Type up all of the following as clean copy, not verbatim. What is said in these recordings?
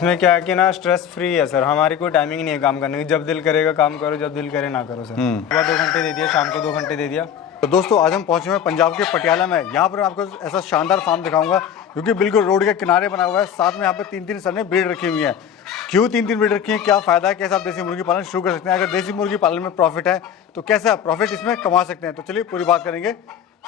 इसमें क्या है कि ना स्ट्रेस फ्री है सर, हमारी कोई टाइमिंग नहीं है काम करने की, जब दिल करेगा काम करो, जब दिल करे ना करो सर। सुबह 2 घंटे दे दिया, शाम को 2 घंटे दे दिया। तो दोस्तों आज हम पहुंचे हुए हैं पंजाब के पटियाला में। यहाँ पर मैं आपको ऐसा शानदार फार्म दिखाऊंगा क्योंकि बिल्कुल रोड के किनारे बना हुआ है। साथ में यहाँ पे 3-3 सर ने ब्रीड रखी हुई है। क्यों 3-3 ब्रीड रखी है, क्या फ़ायदा है, कैसे आप देसी मुर्गी पालन शुरू कर सकते हैं, अगर देसी मुर्गी पालन में प्रॉफिट है तो कैसे आप प्रॉफिट इसमें कमा सकते हैं। तो चलिए पूरी बात करेंगे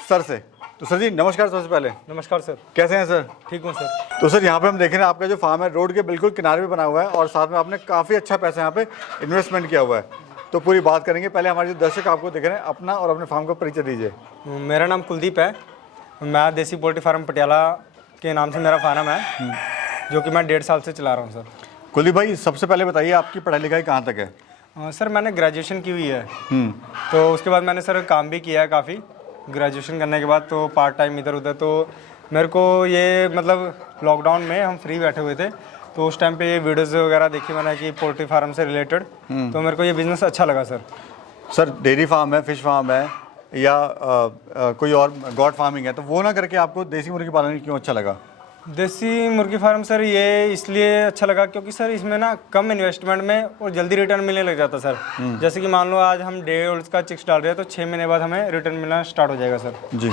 सर से। तो सर जी नमस्कार। सबसे पहले नमस्कार सर। कैसे हैं सर? ठीक हूँ सर। तो सर यहाँ पे हम देख रहे हैं आपका जो फार्म है रोड के बिल्कुल किनारे पे बना हुआ है और साथ में आपने काफ़ी अच्छा पैसा यहाँ पे इन्वेस्टमेंट किया हुआ है। तो पूरी बात करेंगे। पहले हमारे जो दर्शक आपको देख रहे हैं अपना और अपने फार्म का परिचय दीजिए। मेरा नाम कुलदीप है, मैं देसी पोल्ट्री फार्म पटियाला के नाम से मेरा फार्म है, जो कि मैं 1.5 साल से चला रहा हूँ सर। कुलदीप भाई सबसे पहले बताइए आपकी पढ़ाई लिखाई कहाँ तक है? सर मैंने ग्रेजुएशन की हुई है, तो उसके बाद मैंने सर काम भी किया है काफ़ी। ग्रेजुएशन करने के बाद तो पार्ट टाइम इधर उधर, तो मेरे को ये मतलब लॉकडाउन में हम फ्री बैठे हुए थे, तो उस टाइम पे ये वीडियोज़ वगैरह देखी मैंने कि पोल्ट्री फार्म से रिलेटेड, तो मेरे को ये बिज़नेस अच्छा लगा सर। सर डेयरी फार्म है, फिश फार्म है या कोई और गॉड फार्मिंग है, तो वो ना करके आपको देसी मुर्गी पालन क्यों अच्छा लगा? देसी मुर्गी फार्म सर ये इसलिए अच्छा लगा क्योंकि सर इसमें ना कम इन्वेस्टमेंट में और जल्दी रिटर्न मिलने लग जाता सर। जैसे कि मान लो आज हम 1.5 का चिक्स डाल रहे हैं तो 6 महीने बाद हमें रिटर्न मिलना स्टार्ट हो जाएगा सर। जी।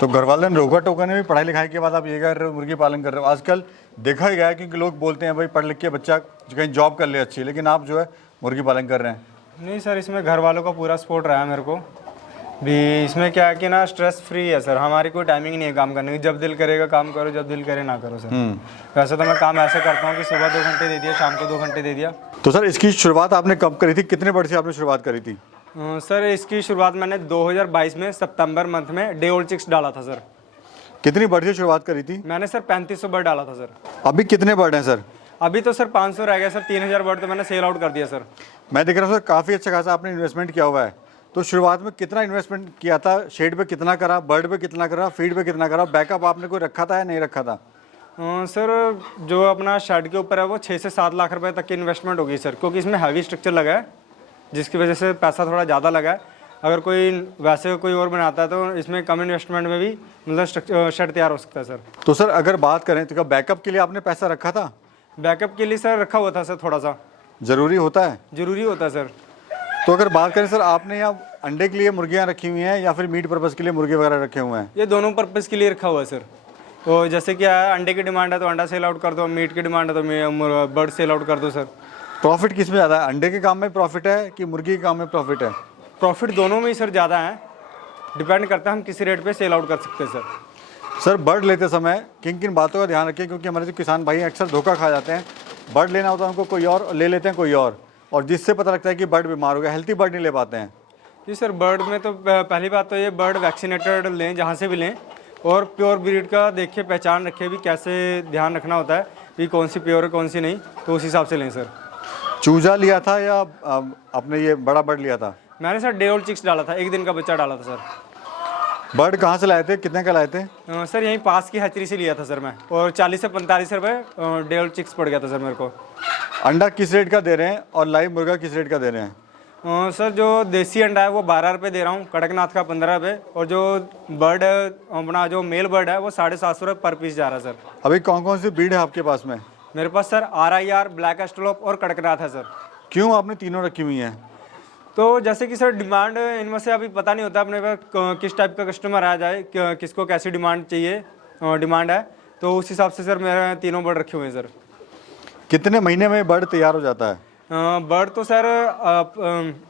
तो घर वाले ने रोका टोका ने भी पढ़ाई लिखाई के बाद आप ये कर रहे हो, मुर्गी पालन कर रहे हो। आजकल देखा ही गया है क्योंकि लोग बोलते हैं भाई पढ़ लिख के बच्चा कहीं जॉब कर ले अच्छी, लेकिन आप जो है मुर्गी पालन कर रहे हैं। नहीं सर, इसमें घर वालों का पूरा सपोर्ट रहा है मेरे को भी। इसमें क्या है कि ना स्ट्रेस फ्री है सर, हमारी कोई टाइमिंग नहीं है काम करने की, जब दिल करेगा काम करो, जब दिल करे ना करो सर। वैसे तो मैं काम ऐसे करता हूँ कि सुबह 2 घंटे दे दिया, शाम को 2 घंटे दे दिया। तो सर इसकी शुरुआत आपने कब करी थी, कितने बर्ड से आपने शुरुआत करी थी? सर इसकी शुरुआत मैंने 2022 में सितंबर मंथ में डे ओल्ड चिक्स डाला था सर। कितनी बर्ड से शुरुआत करी थी? मैंने सर 3500 बर्ड डाला था सर। अभी कितने बर्ड हैं सर? अभी तो सर 500 रह गया सर, 3000 बर्ड तो मैंने सेल आउट कर दिया सर। मैं देख रहा हूँ सर काफ़ी अच्छा खासा आपने इन्वेस्टमेंट किया हुआ है। तो शुरुआत में कितना इन्वेस्टमेंट किया था? शेड पे कितना करा, बर्ड पे कितना करा, फीड पे कितना करा, बैकअप आपने कोई रखा था या नहीं रखा था? सर जो अपना शेड के ऊपर है वो 6 से 7 लाख रुपए तक की इन्वेस्टमेंट होगी सर, क्योंकि इसमें हैवी स्ट्रक्चर लगा है जिसकी वजह से पैसा थोड़ा ज़्यादा लगा है। अगर कोई वैसे कोई और बनाता है तो इसमें कम इन्वेस्टमेंट में भी मतलब शेड तैयार हो सकता है सर। तो सर अगर बात करें तो क्या बैकअप के लिए आपने पैसा रखा था? बैकअप के लिए सर रखा हुआ था सर, थोड़ा सा ज़रूरी होता है? ज़रूरी होता है सर। तो अगर बात करें सर, आपने यहाँ अंडे के लिए मुर्गियाँ रखी हुई हैं या फिर मीट पर्पज़ के लिए मुर्गे वगैरह रखे हुए हैं? ये दोनों पर्पज़ के लिए रखा हुआ है सर। तो जैसे क्या है, अंडे की डिमांड है तो अंडा सेल आउट कर दो, मीट की डिमांड है तो बर्ड सेल आउट कर दो सर। प्रॉफिट किस में ज़्यादा है, अंडे के काम में प्रॉफिट है कि मुर्गी के काम में प्रॉफिट है? प्रॉफिट दोनों में ही सर ज़्यादा है, डिपेंड करता है हम किसी रेट पे सेल आउट कर सकते हैं सर। सर बर्ड लेते समय किन किन बातों का ध्यान रखें, क्योंकि हमारे जो किसान भाई अक्सर धोखा खा जाते हैं। बर्ड लेना होता है उनको कोई और, ले लेते हैं कोई और जिससे पता लगता है कि बर्ड बीमार हो गया, हेल्थी बर्ड नहीं ले पाते हैं। जी सर, बर्ड में तो पहली बात तो ये बर्ड वैक्सीनेटेड लें जहाँ से भी लें, और प्योर ब्रीड का देखिए पहचान रखें भी, कैसे ध्यान रखना होता है कि कौन सी प्योर है कौन सी नहीं, तो उस हिसाब से लें सर। चूजा लिया था या आपने ये बड़ा बर्ड लिया था? मैंने सर डे ओल्ड चिक्स डाला था, 1 दिन का बच्चा डाला था सर। बर्ड कहाँ से लाए थे, कितने का लाए थे? सर यहीं पास की हैचरी से लिया था सर मैं, और 40 से 45 रुपये डे ओल्ड चिक्स पड़ गया था सर मेरे को। अंडा किस रेट का दे रहे हैं और लाइव मुर्गा किस रेट का दे रहे हैं? सर जो देसी अंडा है वो 12 रुपये दे रहा हूँ, कड़कनाथ का 15 रुपये, और जो बर्ड अपना जो मेल बर्ड है वो 750 रुपये पर पीस जा रहा है सर। अभी कौन कौन सी ब्रीड है आपके पास में? मेरे पास सर RIR, ब्लैक एस्ट्रोलोप और कड़कनाथ है सर। क्यों आपने तीनों रखी हुई हैं? तो जैसे कि सर डिमांड इनमें से अभी पता नहीं होता अपने पास किस टाइप का कस्टमर आ जाए, किसको कैसी डिमांड चाहिए, डिमांड है, तो उस हिसाब से सर मेरे तीनों बर्ड रखे हुए हैं सर। कितने महीने में बर्ड तैयार हो जाता है? बर्ड तो सर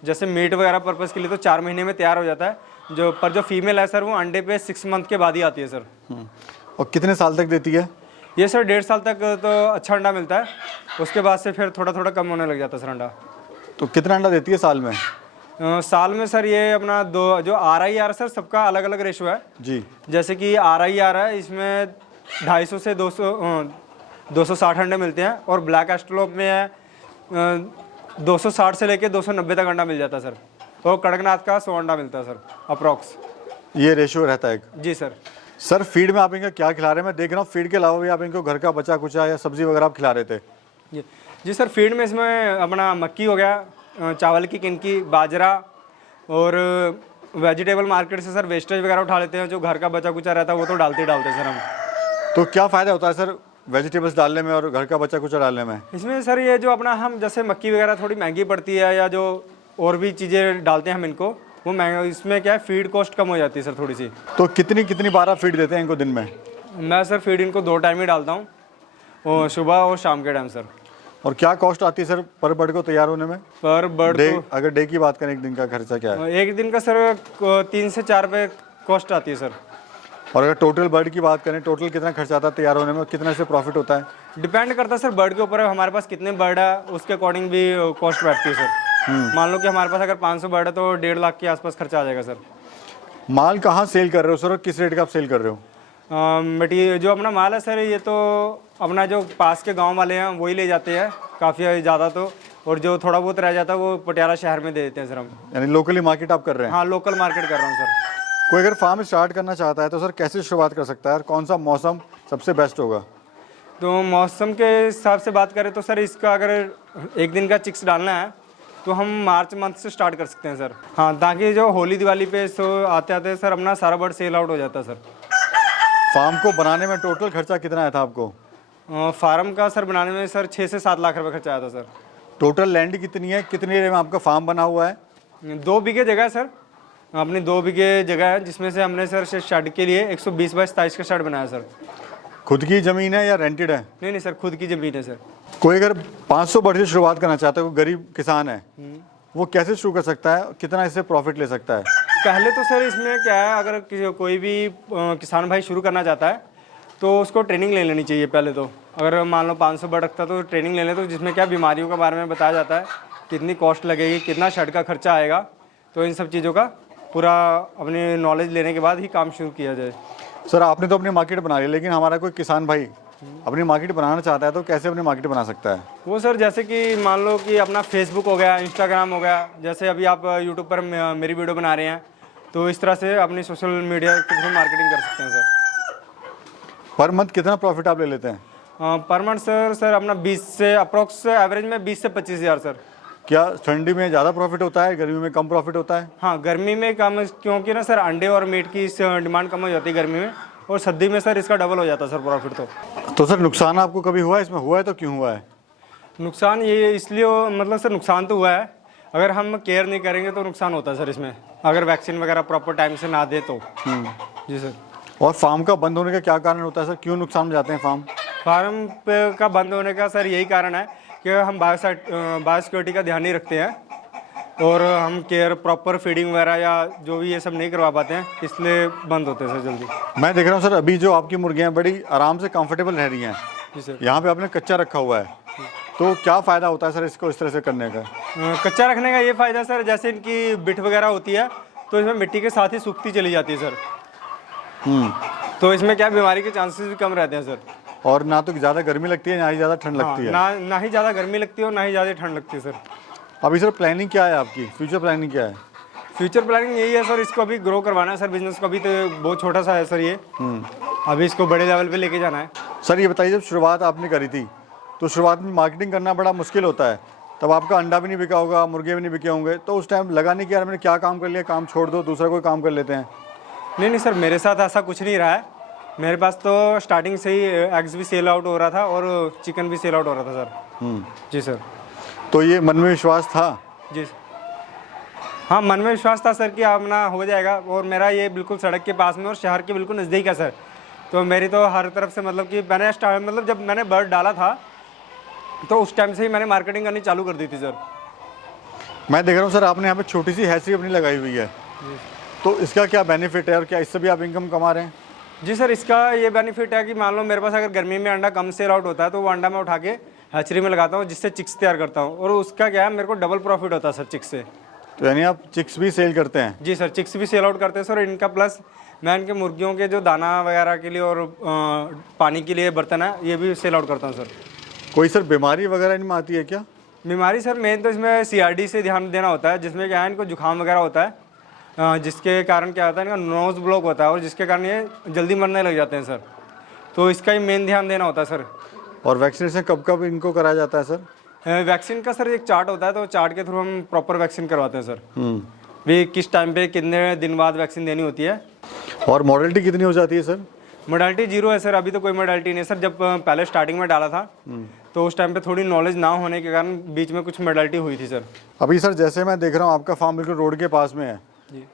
जैसे मीट वगैरह पर्पज़ के लिए तो 4 महीने में तैयार हो जाता है, जो फीमेल है सर वो अंडे पे 6 मंथ के बाद ही आती है सर। और कितने साल तक देती है? ये सर 1.5 साल तक तो अच्छा अंडा मिलता है, उसके बाद से फिर थोड़ा थोड़ा कम होने लग जाता है सर अंडा। तो कितना अंडा देती है साल में? साल में सर ये अपना जो RIR सर सबका अलग अलग रेशो है जी। जैसे कि RIR है, इसमें 250 से 260 अंडे मिलते हैं, और ब्लैक एस्ट्रोलोप में है 260 से लेके 290 तक अंडा मिल जाता है सर, और कड़कनाथ का 100 अंडा मिलता है सर अप्रॉक्स। ये रेशो रहता है? जी सर। सर फीड में आप इनका क्या खिला रहे हैं? मैं देख रहा हूँ फीड के अलावा भी आप इनको घर का बचा कुचा या सब्जी वगैरह आप खिला रहे थे। जी सर, फीड में इसमें अपना मक्की हो गया, चावल की किनकी, बाजरा, और वेजिटेबल मार्केट से सर वेस्टेज वगैरह उठा लेते हैं, जो घर का बचा कुचा रहता है वो तो डालते सर हम। तो क्या फ़ायदा होता है सर वेजिटेबल्स डालने में और घर का बचा कुचा डालने में? इसमें सर ये जो अपना हम जैसे मक्की वगैरह थोड़ी महंगी पड़ती है या जो और भी चीज़ें डालते हैं हम इनको, वो महंगा, इसमें क्या है फीड कॉस्ट कम हो जाती है सर थोड़ी सी। तो कितनी कितनी बार आप फीड देते हैं इनको दिन में? मैं सर फीड इनको 2 टाइम ही डालता हूँ, और सुबह और शाम के टाइम सर। और क्या कॉस्ट आती है सर पर बर्ड को तैयार होने में? पर बर्ड डे, को अगर डे की बात करें एक दिन का खर्चा क्या है? एक दिन का सर 3 से 4 रुपये कॉस्ट आती है सर। और अगर टोटल बर्ड की बात करें, टोटल कितना खर्चा आता है तैयार होने में और कितना से प्रॉफिट होता है? डिपेंड करता है सर बर्ड के ऊपर, हमारे पास कितने बर्ड है उसके अकॉर्डिंग भी कॉस्ट बैठती है सर। मान लो कि हमारे पास अगर 500 बर्ड है तो 1.5 लाख के आसपास खर्चा आ जाएगा सर। माल कहाँ सेल कर रहे हो सर और किस रेट का आप सेल कर रहे हो? मटीरियल जो अपना माल है सर ये तो अपना जो पास के गांव वाले हैं वही ले जाते हैं काफ़ी ज़्यादा, तो और जो थोड़ा बहुत रह जाता है वो पटियाला शहर में दे देते हैं सर हम। यानी लोकली मार्केट आप कर रहे हैं? हाँ लोकल मार्केट कर रहा हूँ सर। कोई अगर फार्म स्टार्ट करना चाहता है तो सर कैसे शुरुआत कर सकता है और कौन सा मौसम सबसे बेस्ट होगा? तो मौसम के हिसाब से बात करें तो सर इसका अगर एक दिन का चिक्स डालना है तो हम मार्च मंथ से स्टार्ट कर सकते हैं सर। हाँ, ताकि जो होली दिवाली पे तो आते आते सर अपना सारा बर्ड सेल आउट हो जाता है सर। फार्म को बनाने में टोटल खर्चा कितना आया था आपको? फार्म का सर बनाने में सर 6 से 7 लाख रुपए खर्चा आया था सर। टोटल लैंड कितनी है, कितने एरिया में आपका फार्म बना हुआ है? 2 बीघे जगह है सर, अपनी 2 बीघे जगह है जिसमें से हमने सर शेड के लिए 120 बाई 27 का शेड बनाया सर। खुद की ज़मीन है या रेंटेड है? नहीं नहीं सर, खुद की ज़मीन है सर। कोई अगर 500 बर्ड से शुरुआत करना चाहता है, कोई गरीब किसान है, वो कैसे शुरू कर सकता है, कितना इससे प्रॉफिट ले सकता है? पहले तो सर इसमें क्या है, अगर कोई भी किसान भाई शुरू करना चाहता है तो उसको ट्रेनिंग ले लेनी चाहिए पहले तो। अगर मान लो 500 बर्ड रखता तो ट्रेनिंग ले ले, तो जिसमें क्या बीमारियों के बारे में बताया जाता है, कितनी कॉस्ट लगेगी, कितना शेड का खर्चा आएगा, तो इन सब चीज़ों का पूरा अपनी नॉलेज लेने के बाद ही काम शुरू किया जाए। सर आपने तो अपनी मार्केट बना ली, लेकिन हमारा कोई किसान भाई अपनी मार्केट बनाना चाहता है तो कैसे अपनी मार्केट बना सकता है? वो सर जैसे कि मान लो कि अपना फेसबुक हो गया, इंस्टाग्राम हो गया, जैसे अभी आप यूट्यूब पर मेरी वीडियो बना रहे हैं, तो इस तरह से अपनी सोशल मीडिया के थ्रू मार्केटिंग कर सकते हैं सर। पर मंथ कितना प्रॉफिट आप ले लेते हैं? पर मंथ सर अपना 20 से अप्रोक्स एवरेज में 20 से 25 हज़ार सर। क्या ठंडी में ज़्यादा प्रॉफिट होता है, गर्मी में कम प्रॉफिट होता है? हाँ, गर्मी में कम, क्योंकि ना सर अंडे और मीट की डिमांड कम हो जाती है गर्मी में, और सर्दी में सर इसका डबल हो जाता है सर प्रॉफिट। तो सर नुकसान आपको कभी हुआ है इसमें? हुआ है तो क्यों हुआ है? नुकसान ये इसलिए मतलब सर नुकसान तो हुआ है, अगर हम केयर नहीं करेंगे तो नुकसान होता है सर इसमें, अगर वैक्सीन वगैरह प्रॉपर टाइम से ना दे तो। जी सर। और फार्म का बंद होने का क्या कारण होता है सर, क्यों नुकसान में जाते हैं फार्म पे का बंद होने का सर यही कारण है कि हम बायोसिक्योरिटी का ध्यान नहीं रखते हैं, और हम केयर प्रॉपर फीडिंग वगैरह या जो भी ये सब नहीं करवा पाते हैं, इसलिए बंद होते हैं सर जल्दी। मैं देख रहा हूँ सर अभी जो आपकी मुर्गियाँ बड़ी आराम से कंफर्टेबल रह रही हैं। जी सर। यहाँ पे आपने कच्चा रखा हुआ है, तो क्या फ़ायदा होता है सर इसको इस तरह से करने का? कच्चा रखने का ये फ़ायदा सर, जैसे इनकी बिट वगैरह होती है तो इसमें मिट्टी के साथ ही सूखती चली जाती है सर। तो इसमें क्या बीमारी के चांसेस भी कम रहते हैं सर। और ना तो ज़्यादा गर्मी लगती है ना ही ज़्यादा ठंड लगती है। ना ही ज़्यादा गर्मी लगती है और ना ही ज़्यादा ठंड लगती है सर। अभी सर प्लानिंग क्या है आपकी, फ्यूचर प्लानिंग क्या है? फ्यूचर प्लानिंग यही है सर, इसको अभी ग्रो करवाना है सर बिजनेस को। अभी तो बहुत छोटा सा है सर ये, अभी इसको बड़े लेवल पे लेके जाना है। सर ये बताइए, जब शुरुआत आपने करी थी तो शुरुआत में मार्केटिंग करना बड़ा मुश्किल होता है, तब आपका अंडा भी नहीं बिका होगा, मुर्गे भी नहीं बिके होंगे, तो उस टाइम लगा नहीं कि यार मैंने क्या काम कर लिया, काम छोड़ दो दूसरा कोई काम कर लेते हैं? नहीं सर, मेरे साथ ऐसा कुछ नहीं रहा है। मेरे पास तो स्टार्टिंग से ही एग्स भी सेल आउट हो रहा था और चिकन भी सेल आउट हो रहा था सर। जी सर। तो ये मन में विश्वास था? जी हाँ, मन में विश्वास था सर कि अपना हो जाएगा, और मेरा ये बिल्कुल सड़क के पास में और शहर के बिल्कुल नज़दीक है सर। तो मेरी तो हर तरफ से मतलब कि मैंने मतलब जब मैंने बर्ड डाला था तो उस टाइम से ही मैंने मार्केटिंग करनी चालू कर दी थी सर। मैं देख रहा हूँ सर आपने यहाँ पे छोटी सी हैचरी अपनी लगाई हुई है, तो इसका क्या बेनिफिट है और क्या इससे भी आप इनकम कमा रहे हैं? जी सर, इसका ये बेनिफिट है कि मान लो मेरे पास अगर गर्मी में अंडा कम सेल आउट होता है तो वो अंडा मैं उठा के हैचरी में लगाता हूँ, जिससे चिक्स तैयार करता हूँ, और उसका क्या है मेरे को डबल प्रॉफिट होता है सर चिक्स से। तो यानी आप चिक्स भी सेल करते हैं? जी सर, चिक्स भी सेल आउट करते हैं सर। इनका प्लस मैं इनके मुर्गियों के जो दाना वगैरह के लिए और पानी के लिए बर्तन है ये भी सेल आउट करता हूँ सर। कोई सर बीमारी वगैरह इनमें आती है क्या? बीमारी सर मेन तो इसमें CRD से ध्यान देना होता है, जिसमें क्या है इनको जुकाम वगैरह होता है, जिसके कारण क्या होता है इनका नोज़ ब्लॉक होता है, और जिसके कारण ये जल्दी मरने लग जाते हैं सर। तो इसका ही मेन ध्यान देना होता है सर। और वैक्सीनेशन कब कब इनको कराया जाता है सर? वैक्सीन का सर एक चार्ट होता है, तो चार्ट के थ्रू हम प्रॉपर वैक्सीन करवाते हैं सर। भी किस टाइम पे कितने दिन बाद वैक्सीन देनी होती है। और मॉर्टेलिटी कितनी हो जाती है सर? मोडालिटी जीरो है सर, अभी तो कोई मोडालिटी नहीं है सर। जब पहले स्टार्टिंग में डाला था तो उस टाइम पे थोड़ी नॉलेज ना होने के कारण बीच में कुछ मोडालिटी हुई थी सर। अभी सर जैसे मैं देख रहा हूँ आपका फार्म बिल्कुल रोड के पास में है,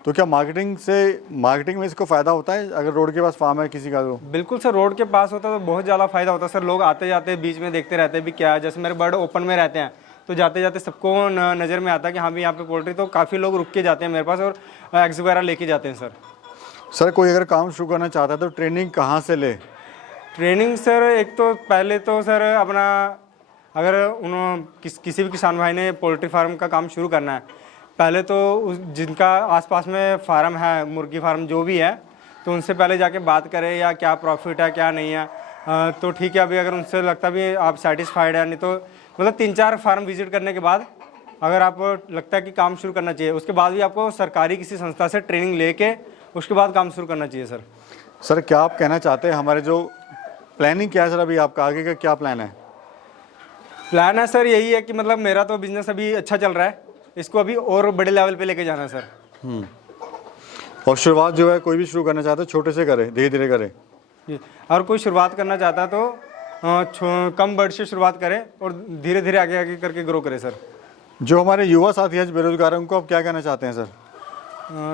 तो क्या मार्केटिंग में इसको फ़ायदा होता है अगर रोड के पास फार्म है किसी का? तो बिल्कुल सर, रोड के पास होता तो बहुत ज़्यादा फायदा होता सर। लोग आते जाते बीच में देखते रहते हैं भी क्या है। जैसे मेरे बर्ड ओपन में रहते हैं तो जाते जाते सबको नज़र में आता है कि हाँ भी यहाँ पे पोल्ट्री, तो काफ़ी लोग रुक के जाते हैं मेरे पास और एग्स वगैरह लेके जाते हैं सर। सर कोई अगर काम शुरू करना चाहता है तो ट्रेनिंग कहाँ से ले? ट्रेनिंग सर एक तो पहले तो सर अपना, अगर किसी भी किसान भाई ने पोल्ट्री फार्म का काम शुरू करना है, पहले तो जिनका आसपास में फार्म है, मुर्गी फार्म जो भी है, तो उनसे पहले जाके बात करें या क्या प्रॉफिट है क्या नहीं है। तो ठीक है, अभी अगर उनसे लगता भी आप सेटिस्फाइड है, नहीं तो मतलब 3-4 फार्म विजिट करने के बाद अगर आपको लगता है कि काम शुरू करना चाहिए, उसके बाद भी आपको सरकारी किसी संस्था से ट्रेनिंग लेके उसके बाद काम शुरू करना चाहिए सर। सर क्या आप कहना चाहते हैं, हमारे जो प्लानिंग क्या है सर, अभी आपका आगे का क्या प्लान है? प्लान है सर यही है कि मतलब मेरा तो बिजनेस अभी अच्छा चल रहा है, इसको अभी और बड़े लेवल पे लेके जाना है सर। और शुरुआत जो है कोई भी शुरू करना चाहता है छोटे से करे, धीरे धीरे करे जी। और कोई शुरुआत करना चाहता है तो कम बर्ड से शुरुआत करें और धीरे धीरे आगे आगे करके ग्रो करें सर। जो हमारे युवा साथी आज बेरोजगार हैं उनको आप क्या कहना चाहते हैं सर?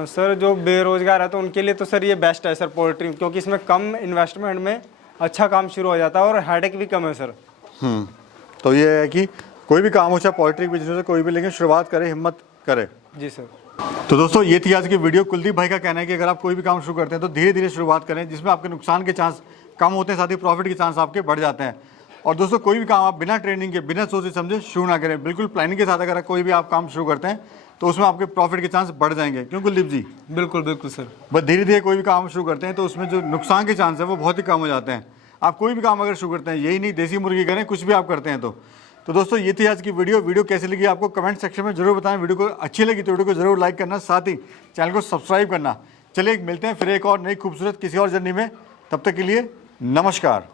सर जो बेरोजगार है तो उनके लिए तो सर ये बेस्ट है सर पोल्ट्री, क्योंकि इसमें कम इन्वेस्टमेंट में अच्छा काम शुरू हो जाता है और हेडेक भी कम है सर। तो ये है कि कोई भी काम हो, चाहे पोल्ट्री बिजनेस है कोई भी, लेकिन शुरुआत करे, हिम्मत करे। जी सर। तो दोस्तों ये थी आज की वीडियो। कुलदीप भाई का कहना है कि अगर आप कोई भी काम शुरू करते हैं तो धीरे धीरे शुरुआत करें, जिसमें आपके नुकसान के चांस कम होते हैं, साथ ही प्रॉफिट के चांस आपके बढ़ जाते हैं। और दोस्तों कोई भी काम आप बिना ट्रेनिंग के, बिना सोचे समझे शुरू ना करें। बिल्कुल प्लानिंग के साथ अगर कोई भी आप काम शुरू करते हैं तो उसमें आपके प्रॉफिट के चांस बढ़ जाएंगे। क्यों कुलदीप जी? बिल्कुल बिल्कुल सर। बस धीरे धीरे कोई भी काम शुरू करते हैं तो उसमें जो नुकसान के चांस है वो बहुत ही कम हो जाते हैं। आप कोई भी काम अगर शुरू करते हैं, यही नहीं देसी मुर्गी करें, कुछ भी आप करते हैं तो दोस्तों ये थी आज की वीडियो कैसी लगी आपको कमेंट सेक्शन में जरूर बताएं। वीडियो को अच्छी लगी तो वीडियो को जरूर लाइक करना, साथ ही चैनल को सब्सक्राइब करना। चलिए मिलते हैं फिर एक और नई खूबसूरत किसी और जर्नी में, तब तक के लिए नमस्कार।